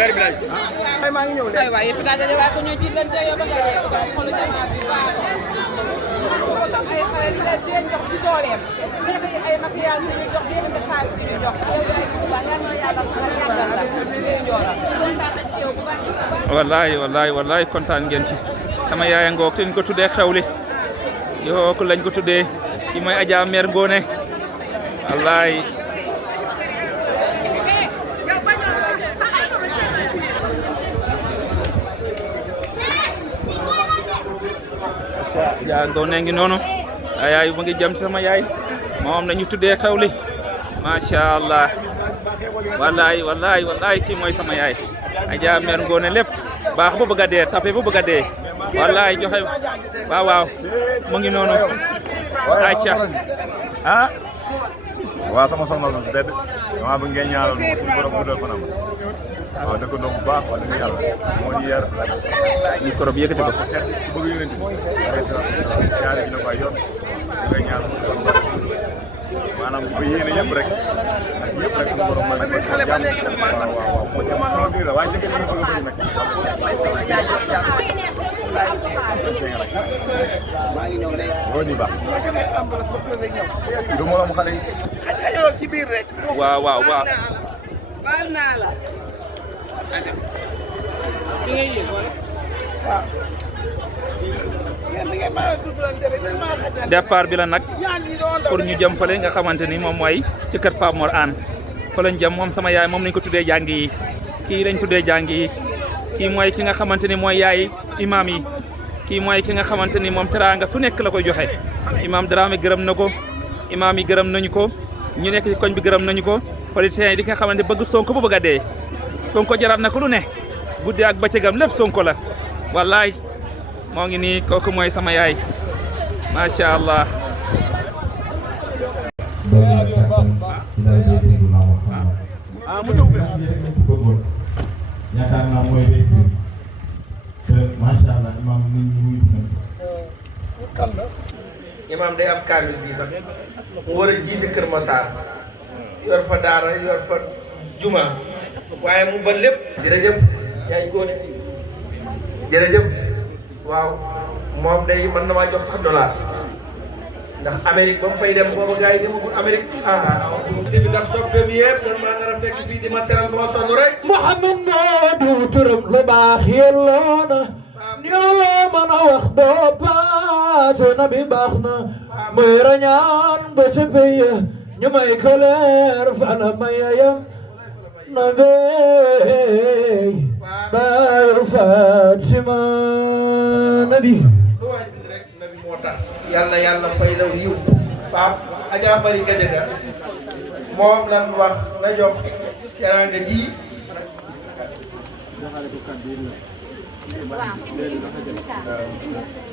maire bi laaj ay maa ngi ñëw léegi waaye fi dajale waaye ko ñoo ci leen tey ba nga xolu jamaat bi baax ay xale di leen jox ci dooleem ay maquillage ñu jox di leen xaalis di jox yow ay ci baax yal na yàlla saxal yàggal la ngay joora wallahi kontaan ngeen ci sama yaaya ngoog te ñu ko tuddee xewli yoo ko lañ ko tuddee ci mooy Adja Mère Ngone wallahi Adja Ngone ngi noonu yaay mu ngi jëm ci sama yaay moom la ñu tuddee xewli macha allah wallahi kii mooy sama yaay Adja Mère Ngone lépp baax bu bëgg a dee tapé bu bëgg a dee wallahi joxe waaw mu ngi noonu acca ah waaw sama soxna la si tedd dama bëgg ngeen ñaanal mo suñu borom guddal fanam waaw dëkk ndox bu baax wax dëgg yàlla moo ñu yar micro bi yëkkati ko bëgg yonent bi ñaari gi na koy yoon ngay ñaan mu kon maanaam bu yéene ñëpp rek ak ñëpp rek suñu borom mën na ko jàmm waaw mo dem sama biir la waaye jëgë ñu bëgg bëgg nag maa ngi ñëw léegi roo ñu baax du moroom xale yi xajaloon ci biir rek waaw baal naa la di ngay yëg wala waaw ngeen ma tuddante rek ma xajal départ bi la nag ñaan yi doon pour ñu jëm fale nga xamante ni moom mooy ci kër Pape Mor Anne fa lañ jëm moom sama yaay moom lañ ko tuddee jàng yi kii lañ tuddee jàng yi kii mooy ki nga xamante ni mooy yaay imam yi kii mooy ki nga xamante ni moom teraanga fu nekk la koy joxe imam Dramé gërëm na ko imam yi gërëm nañu ko ñu nekk ci koñ bi gërëm nañu ko politiciens yi di nga xamante bëgg Sonko bu bëgg a dee Sonko jaraat na ko lu ne guddi ak bëccëgam lépp Sonko la wallaay moo ngi nii kooku mooy sama yaay macha allah yaakaar naa mooy réussir te macha allah imam nit ñi wuyu nañ imam day am kaamil fii sax mu war a jiite Kër Massar yor fa daara yor fa juma waaye mu ba lépp jërëjëf yaay góone jërëjëf waaw moom day mën na maa jox sax dollar ndax Amérique ba mu fay dem booba gars yi demagul Amérique bi ndax soppe bi yëpp dan maa nar a fekk fii di ma teral ba ma sonn rek Muhammad Moodu turam lu baax yelloona ñoo la mën a wax doo paase na bi baax na muy rañaan ba ca peye ñu may ko leer fala mayayam na bey bayu Fatima nabi moo tax yàlla fay law yiw Pape Adja Mari Gadiaga moom lan wax na jox teraanga ji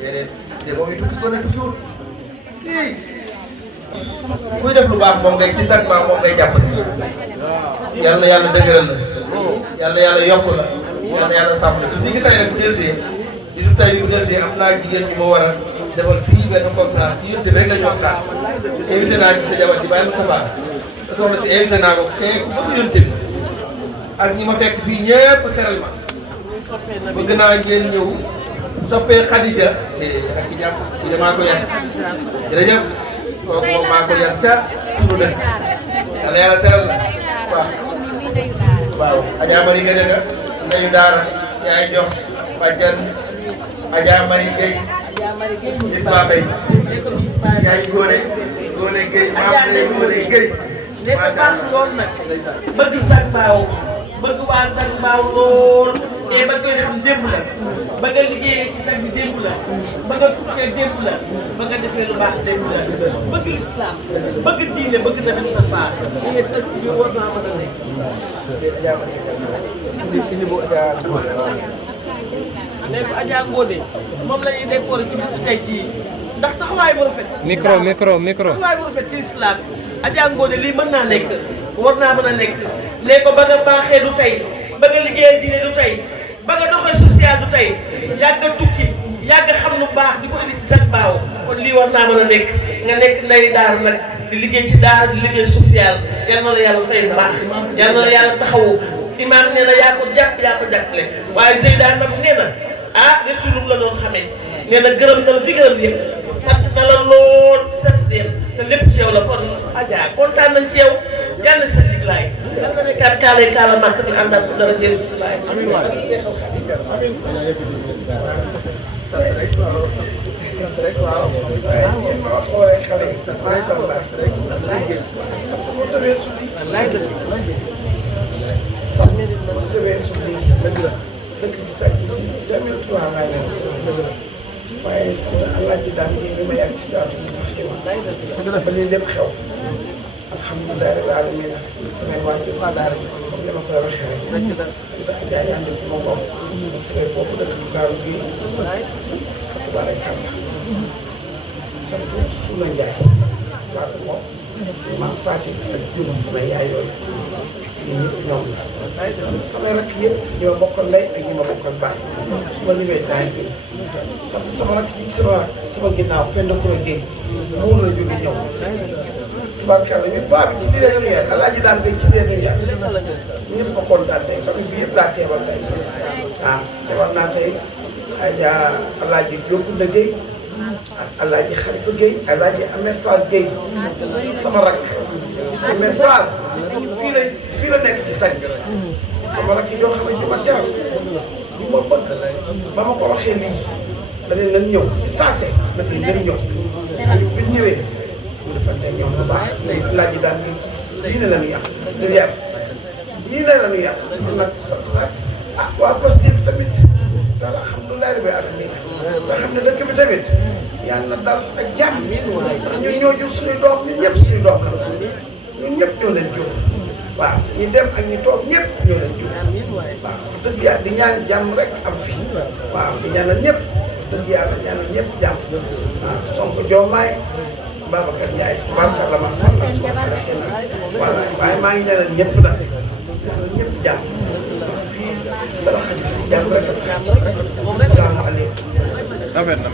déedéet de moom it tuuti ko ne toujours kuy def lu baax moom ngay ci sag baax moom ngay jàpp yàlla dëgëral la yàlla yokk la yàlla sàmm la si ngi tay rek bu delsee bisu tay bu delsee am naa jigéen ñi ma war a defal fii benn conférence ci yëpp rek la ñu waxtaan invité naa ci sa jabar ji bàyyi ma sa baax te soxna si invité naa ko te ku bëgg yonte bi ak ñi ma fekk fii ñëpp teral ma bëgg naa ngeen ñëw soppee Khadija ak ki jàpp ki damaa ko yan jërëjëf kooku moom maa ko yan ca turu de yàlla teral la waaw Adja Mari Gadiaga ndeyu daara yaay jox bàjjan Adja Mari Gueye Isma Mbaye yaay góone Gueye maam lay góone Gueye nekk baax lool nag bëgg sag mbaaw bëgg waa sag mbaaw lool te ba koy xam démb la ba nga liggéeyee ci sag bi démb la ba nga tukkee démb la ba nga defee lu baax démb la bëgg lislaam bëgg diine bëgg tamit sa faa yéen sag bi war naa mën a nekk ne ko Adja Ngone moom la ñuy décoré ci bis bi tey jii ndax taxawaay bu rafet micro taxawaay bu rafet ci lislaam Adja Ngone lii mën naa nekk war naa mën a nekk ne ko ba nga baaxee du tey ba nga liggéeyal diine du tey ba nga doxee social du tey yàgg a tukki yàgg xam lu baax di ko indi ci sag baaw kon lii war naa mën a nekk nga nekk nday daara nag di liggéey ci daara di liggéey social yal na la yàlla fay bu baax yal na la yàlla taxawu imaam nee na yaa ko jàppale waaye Seyda nag nee na rëccu lu mu la doon xamee nee na gërëm na la fi gërëm yëpp sant na la lool sant leen te lépp ci yow la kon Adja kontaan nañ ci yow yàlla sa diglaay yàlla na ne kaala màkk bi ànd ak dara jëriñ si laay amiin sant rek waaw waaye ma wax xoolee xale yi macha allah sant moo tawee suuf yi sant moo tawee suuf yi dëgg la dëkk ci sax 2003 laay nekk dëgg la waaye sant Alaaji daal di ma yàgg ci saa yi sax xew ba lii lépp xew alhamdulilah rabbil alamin samay waajur comme ni ma koy waxee rek sant Adja Yande ci ma bokk sama sëriñ boobu dëkk Ndakaaru gi tabaarkalla sant Suna Ndiaye Fatou moom maam Fatou ak Juma sama yaay yooyu ñun ñëpp ñoom la sant samay rakk yëpp ñi ma bokkal ndey ak ñi ma bokkal baay su ma limee saa yi sant sama rakk yi sama ginnaaw kenn ku la géej muur la jóge ñëw tubaarkalla ñu baax ci di leen yar Alaaji daan béy ci leen yar ñëpp ma kontaan tey famille bi yëpp laa teewal tey teewal naa tey Adja Alaaji Diop Ndege ak Alaaji Xalifa Gueye Alaaji Ahmed Fall Gueye sama rakk Ahmed Fall fii la nekk ci sañ sama rakk yi yoo xam ne ñu ma teral ñu ma bëgg ba ma ko waxee lii da leen nan ñëw ci saase da leen nan ñëw bi ñëwee mu defante ñoom bu baax Alaaji daan ngay diine la ñu yàq ñu yàq diine la ñu yàq kon nag sant nag waa Pastef tamit daal alhamdulilah rabbil alamin nga xam ne dëkk bi tamit yàlla na dal ak jàmm ndax ñun ñoo jur suñuy doom ñun ñëpp suñuy doom la ñun ñëpp ñoo leen jur waaw ñi dem ak ñi toog ñëpp ñoo leen jur waaw dëgg yàlla di ñaan jàmm rek am fii waaw di ñaanal ñëpp dëgg yàlla ñaanal ñëpp jàmm waaw Sonko Diomaye Babacar Ndiaye tubaarkalla ma sant suñu voilà waaye maa ngi ñaanal ñëpp nag ñaanal ñëpp jàmm ndax fii dara xaj fii jàmm rek asalaamaaleykum rafet na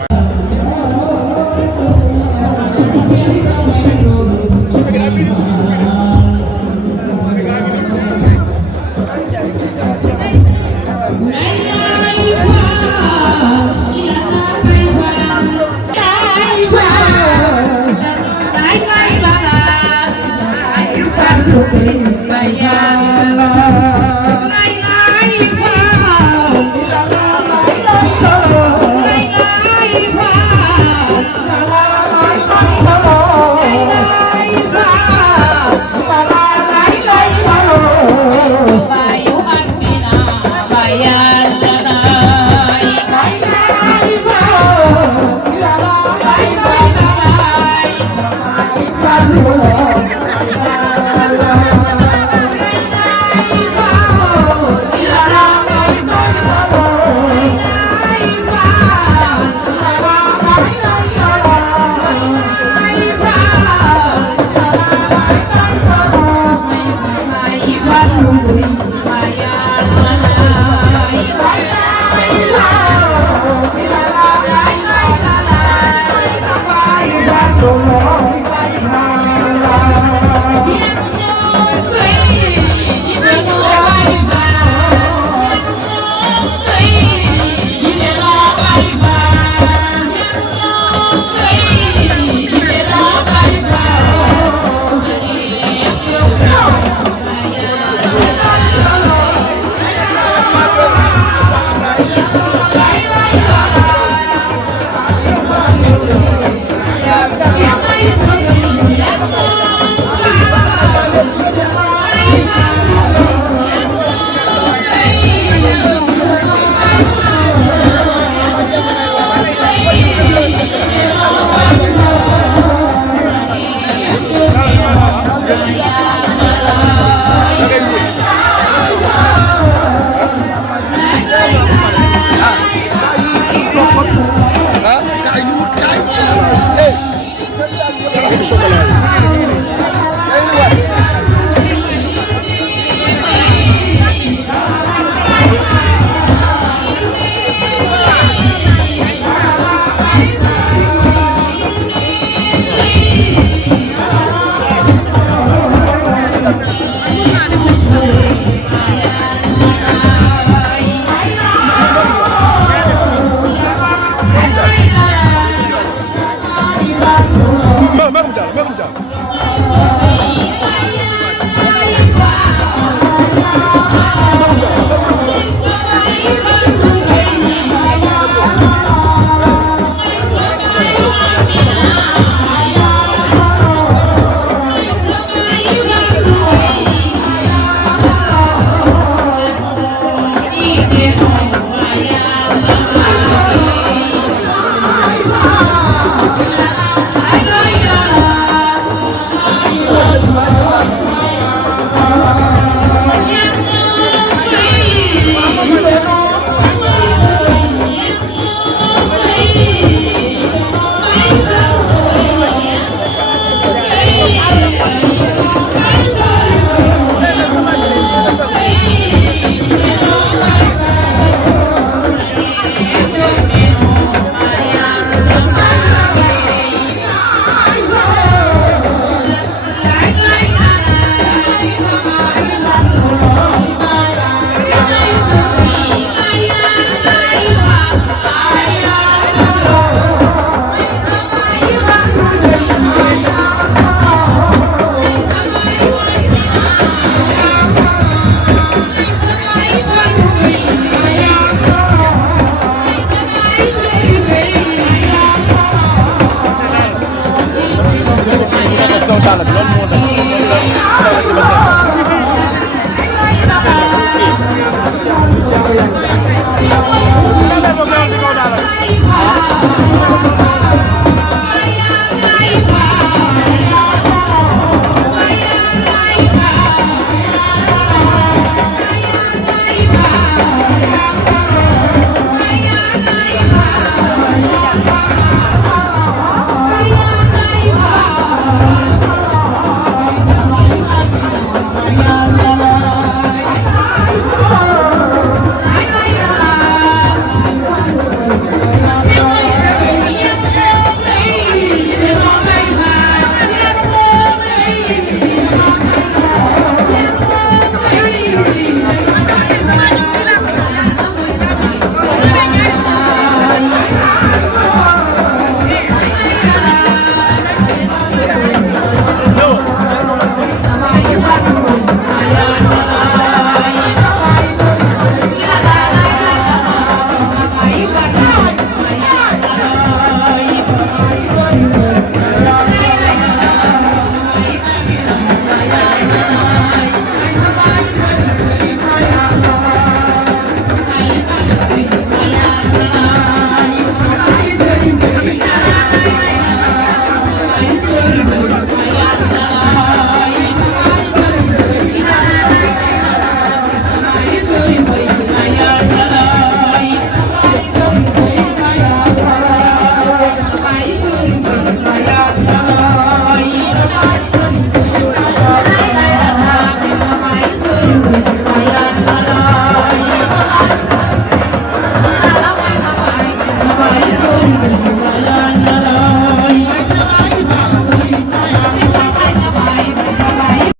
Thank you.